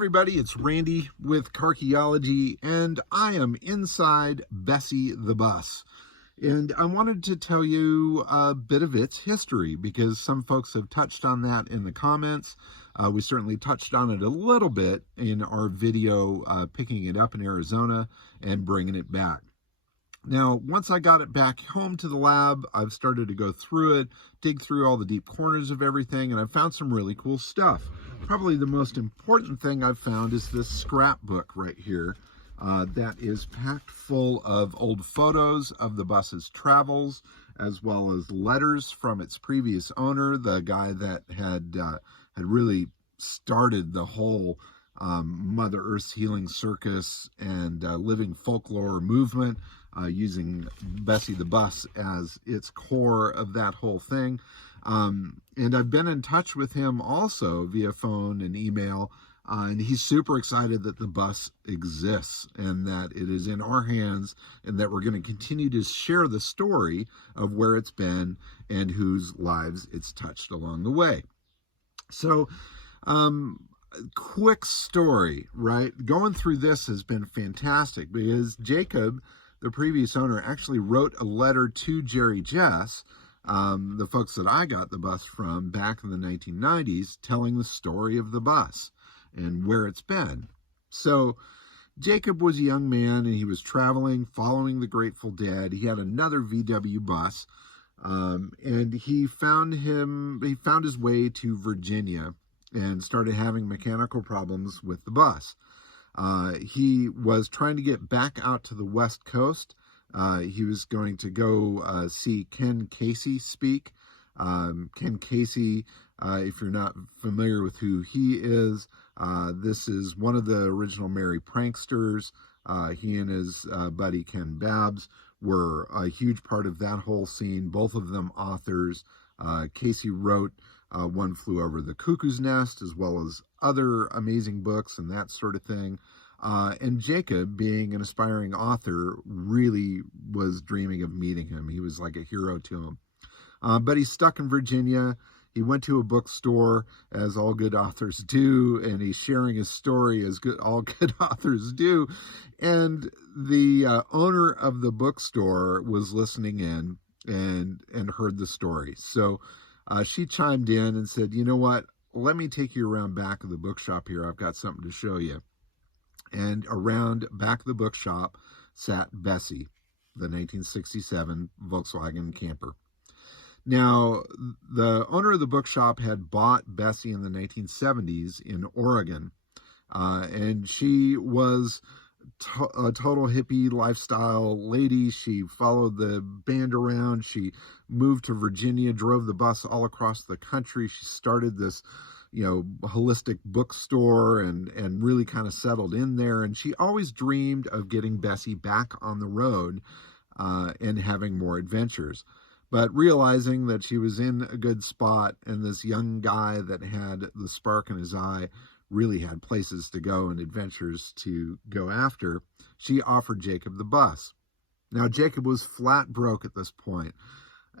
everybody, it's Randy with Carchaeology, and I am inside Bessie the Bus. And I wanted to tell you a bit of its history because some folks have touched on that in the comments. We certainly touched on it a little bit in our video picking it up in Arizona and bringing it back. Now, once I got it back home to the lab, I've started to go through it, dig through all the deep corners of everything, and I've found some really cool stuff. Probably the most important thing I've found is this scrapbook right here that is packed full of old photos of the bus's travels, as well as letters from its previous owner, the guy that had really started the whole Mother Earths Healing Circus and Living Folklore movement, using Bessie the Bus as its core of that whole thing. And I've been in touch with him also via phone and email, and he's super excited that the bus exists and that it is in our hands and that we're going to continue to share the story of where it's been and whose lives it's touched along the way. So, quick story, right? Going through this has been fantastic because Jacob, the previous owner, actually wrote a letter to Jerry Jess, the folks that I got the bus from back in the 1990s, telling the story of the bus and where it's been. So Jacob was a young man and he was traveling, following the Grateful Dead. He had another VW bus, and he found his way to Virginia and started having mechanical problems with the bus. He was trying to get back out to the West Coast. He was going to go see Ken Casey speak. Ken Casey, if you're not familiar with who he is, this is one of the original Merry Pranksters. He and his buddy Ken Babbs were a huge part of that whole scene, both of them authors. Casey wrote One Flew Over the Cuckoo's Nest, as well as other amazing books and that sort of thing. And Jacob, being an aspiring author, really was dreaming of meeting him. He was like a hero to him. But he's stuck in Virginia. He went to a bookstore, as all good authors do, and he's sharing his story as all good authors do. And the owner of the bookstore was listening in and heard the story. So she chimed in and said, "You know what? Let me take you around back of the bookshop here. I've got something to show you." And around back of the bookshop sat Bessie, the 1967 Volkswagen camper. Now, the owner of the bookshop had bought Bessie in the 1970s in Oregon, and she was a total hippie lifestyle lady. She followed the band around. She moved to Virginia, drove the bus all across the country. She started this, holistic bookstore and really kind of settled in there. And she always dreamed of getting Bessie back on the road and having more adventures. But realizing that she was in a good spot and this young guy that had the spark in his eye really had places to go and adventures to go after, she offered Jacob the bus. Now, Jacob was flat broke at this point,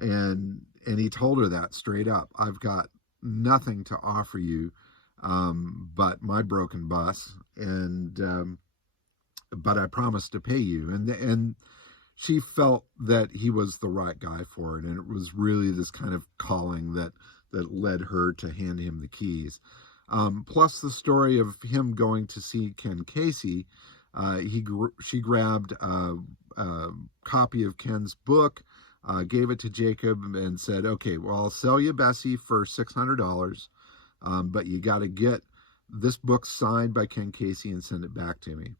and he told her that straight up. "I've got nothing to offer you but my broken bus, and but I promise to pay you." And she felt that he was the right guy for it, and it was really this kind of calling that led her to hand him the keys. Plus the story of him going to see Ken Casey, she grabbed a copy of Ken's book, gave it to Jacob, and said, "Okay, well, I'll sell you Bessie for $600, but you got to get this book signed by Ken Casey and send it back to me."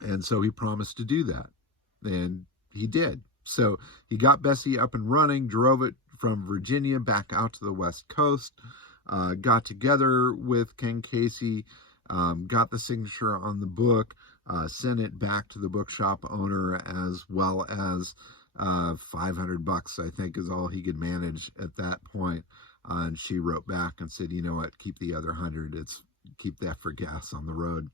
And so he promised to do that, and he did. So he got Bessie up and running, drove it from Virginia back out to the West Coast, got together with Ken Casey, got the signature on the book, sent it back to the bookshop owner, as well as $500, I think, is all he could manage at that point. And she wrote back and said, "You know what, keep the other 100. Keep that for gas on the road."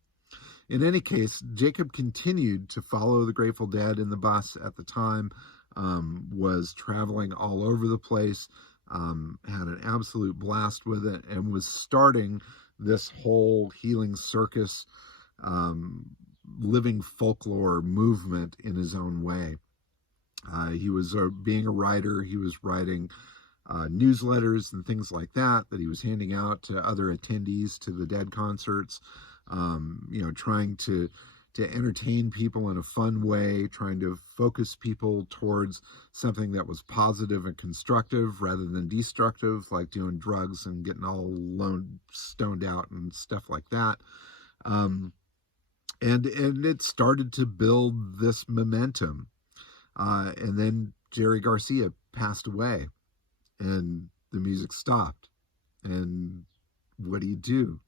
In any case, Jacob continued to follow the Grateful Dead in the bus at the time, was traveling all over the place, had an absolute blast with it, and was starting this whole healing circus, living folklore movement in his own way. He was being a writer. He was writing newsletters and things like that he was handing out to other attendees to the Dead concerts, trying to entertain people in a fun way, trying to focus people towards something that was positive and constructive rather than destructive, like doing drugs and getting all stoned out and stuff like that. And it started to build this momentum. And then Jerry Garcia passed away, and the music stopped. And what do you do?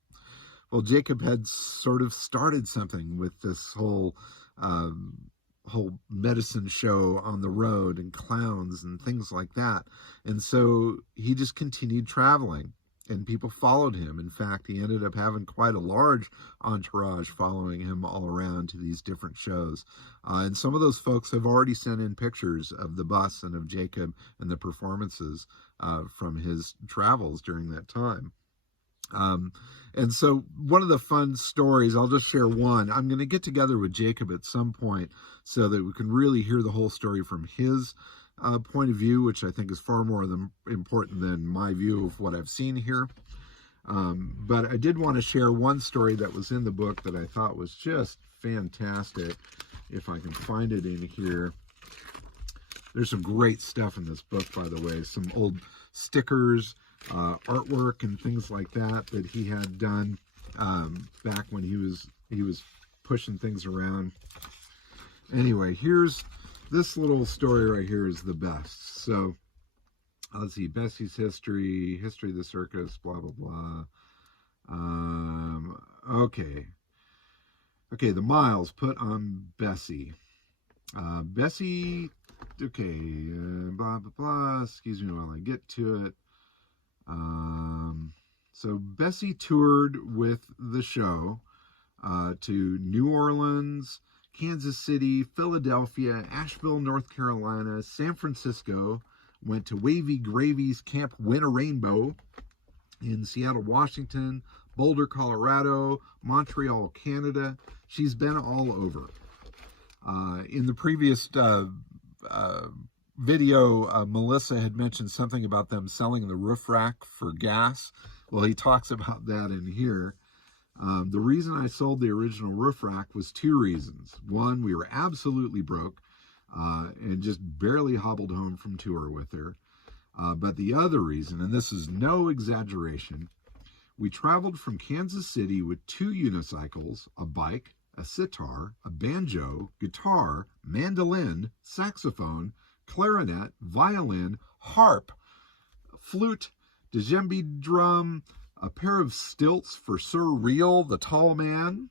Well, Jacob had sort of started something with this whole medicine show on the road and clowns and things like that. And so he just continued traveling, and people followed him. In fact, he ended up having quite a large entourage following him all around to these different shows. And some of those folks have already sent in pictures of the bus and of Jacob and the performances from his travels during that time. And so one of the fun stories, I'll just share one. I'm going to get together with Jacob at some point so that we can really hear the whole story from his point of view, which I think is far more important than my view of what I've seen here. But I did want to share one story that was in the book that I thought was just fantastic. If I can find it in here. There's some great stuff in this book, by the way. Some old stickers, artwork, and things like that he had done back when he was pushing things around. Anyway, here's this little story right here is the best. So let's see, Bessie's history of the circus, blah blah blah. Okay, the miles put on Bessie. Bessie, okay, blah blah blah. Excuse me while I get to it. So Bessie toured with the show to New Orleans, Kansas City, Philadelphia, Asheville, North Carolina, San Francisco, went to Wavy Gravy's Camp Win a Rainbow in Seattle, Washington, Boulder, Colorado, Montreal, Canada. She's been all over. In the previous video, Melissa had mentioned something about them selling the roof rack for gas. Well, he talks about that in here. The reason I sold the original roof rack was two reasons. One, we were absolutely broke and just barely hobbled home from tour with her. But the other reason, and this is no exaggeration, we traveled from Kansas City with 2 unicycles, a bike, a sitar, a banjo, guitar, mandolin, saxophone, clarinet, violin, harp, flute, djembe drum, a pair of stilts for Sir Real, the tall man,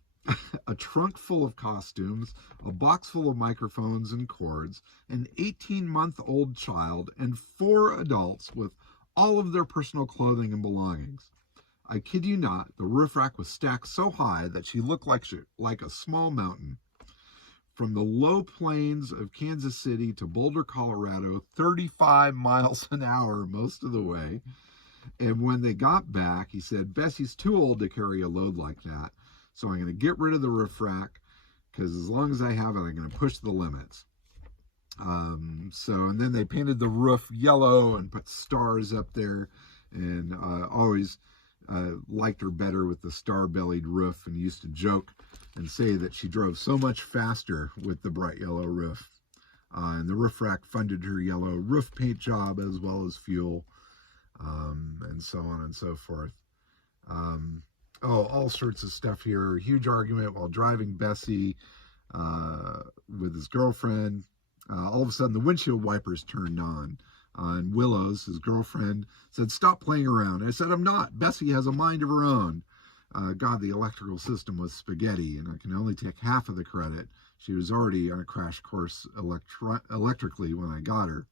a trunk full of costumes, a box full of microphones and cords, an 18-month-old child, and 4 adults with all of their personal clothing and belongings. I kid you not, the roof rack was stacked so high that she looked like a small mountain. From the low plains of Kansas City to Boulder, Colorado, 35 miles an hour most of the way. And when they got back, he said, Bessie's too old to carry a load like that, so I'm going to get rid of the roof rack, because as long as I have it, I'm going to push the limits. And then they painted the roof yellow and put stars up there, and always liked her better with the star-bellied roof, and used to joke and say that she drove so much faster with the bright yellow roof. And the roof rack funded her yellow roof paint job as well as fuel, and so on and so forth. All sorts of stuff here. Huge argument while driving Bessie with his girlfriend. All of a sudden, the windshield wipers turned on. And Willows, his girlfriend, said, "Stop playing around." I said, "I'm not. Bessie has a mind of her own." God, the electrical system was spaghetti, and I can only take half of the credit. She was already on a crash course electrically when I got her,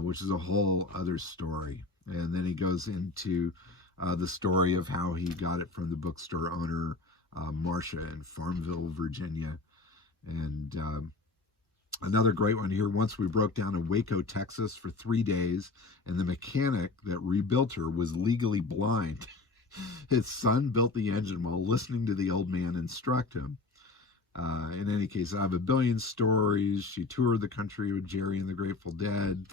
which is a whole other story. And then he goes into the story of how he got it from the bookstore owner, Marcia, in Farmville, Virginia. And another great one here. Once we broke down in Waco, Texas for 3 days, and the mechanic that rebuilt her was legally blind. His son built the engine while listening to the old man instruct him. In any case, I have a billion stories. She toured the country with Jerry and the Grateful Dead.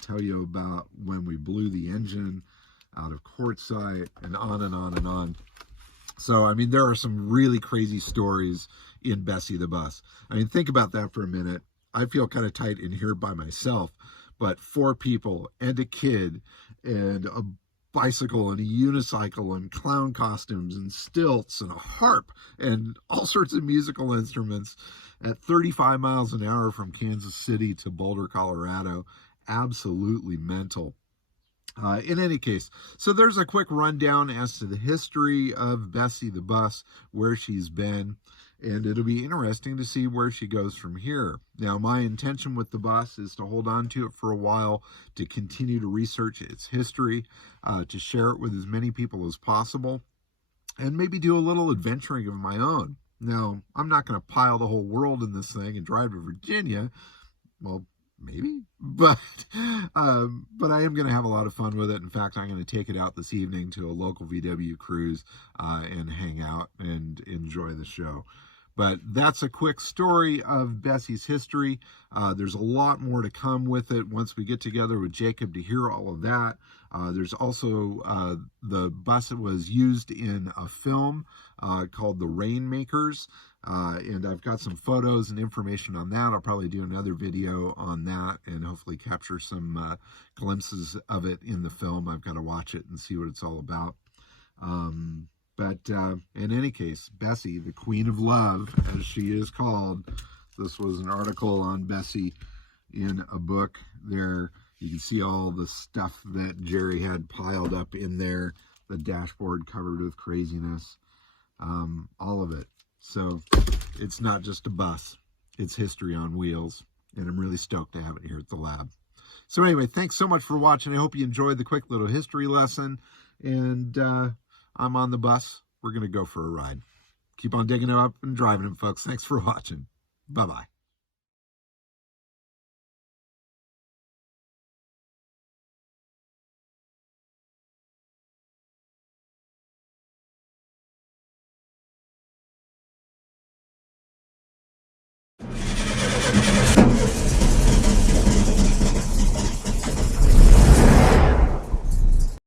Tell you about when we blew the engine out of quartzite, and on and on and on. So, I mean, there are some really crazy stories in Bessie the Bus. I mean, think about that for a minute. I feel kind of tight in here by myself, but 4 people and a kid and a bicycle and a unicycle and clown costumes and stilts and a harp and all sorts of musical instruments at 35 miles an hour from Kansas City to Boulder, Colorado. Absolutely mental. In any case, so there's a quick rundown as to the history of Bessie the Bus, where she's been, and it'll be interesting to see where she goes from here. Now, my intention with the bus is to hold on to it for a while, to continue to research its history, to share it with as many people as possible, and maybe do a little adventuring of my own. Now, I'm not going to pile the whole world in this thing and drive to Virginia. Well, maybe, but I am going to have a lot of fun with it. In fact, I'm going to take it out this evening to a local VW cruise and hang out and enjoy the show. But that's a quick story of Bessie's history. There's a lot more to come with it once we get together with Jacob to hear all of that. There's also the bus that was used in a film called The Rainmakers. And I've got some photos and information on that. I'll probably do another video on that and hopefully capture some glimpses of it in the film. I've got to watch it and see what it's all about. But in any case, Bessie, the Queen of Love, as she is called. This was an article on Bessie in a book there. You can see all the stuff that Jerry had piled up in there, the dashboard covered with craziness, all of it. So it's not just a bus, it's history on wheels, and I'm really stoked to have it here at the lab. So anyway, thanks so much for watching. I hope you enjoyed the quick little history lesson, and I'm on the bus. We're going to go for a ride. Keep on digging them up and driving them, folks. Thanks for watching. Bye-bye.